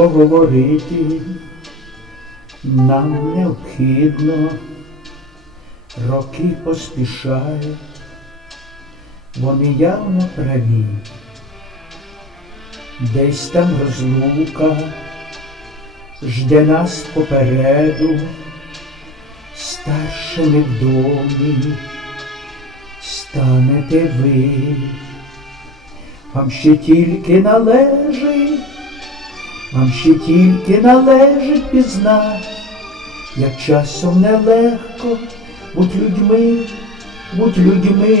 поговорити нам необхідно, роки поспішають, вони явно праві, десь там розлука жде нас попереду, старшими в домі станете ви, вам ще тільки належить, вам ще тільки належить пізнать, як часом нелегко будь людьми, будь людьми.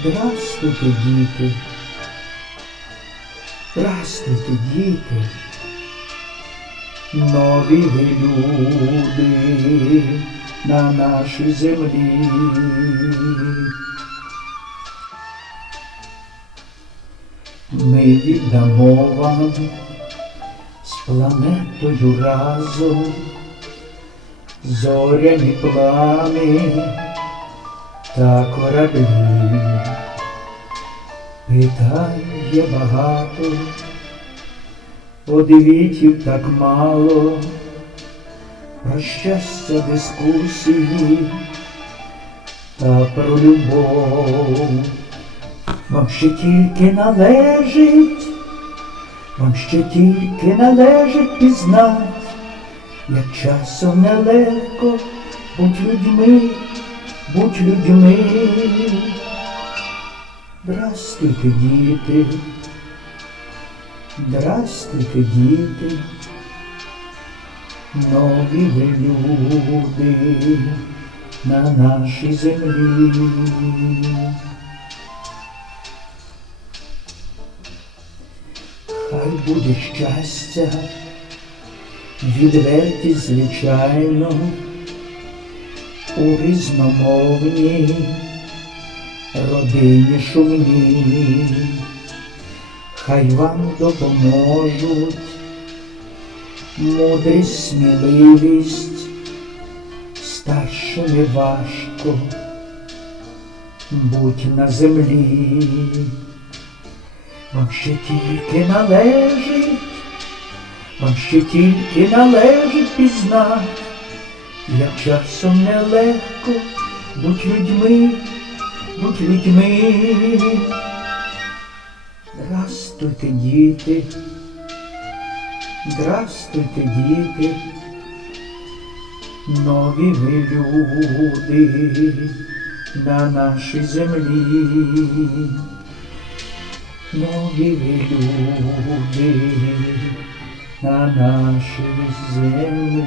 Здрастуйте, діти, здрастуйте, діти, нові ви люди на нашій землі. Ми віддамо вам з планетою разом зоряні плани та кораблі. Питань є багато, одвітів так мало, про щастя дискусії та про любов. Вам ще тільки належить, вам ще тільки належить пізнать, як часом нелегко будь людьми, будь людьми. Здрастуйте, діти, здрастуйте, діти, нові ви люди на нашій землі. Буде щастя, відвертість, звичайно, у різномовній родині шумні, хай вам допоможуть мудрість, сміливість, старшими важко будь на землі. Вам ще тільки належить, вам ще тільки належить пізнать, як часом нелегко будь людьми, будь людьми. Здрастуйте, діти, здрастуйте, діти, нові ви люди на нашій землі нові ви люди на нашій землі.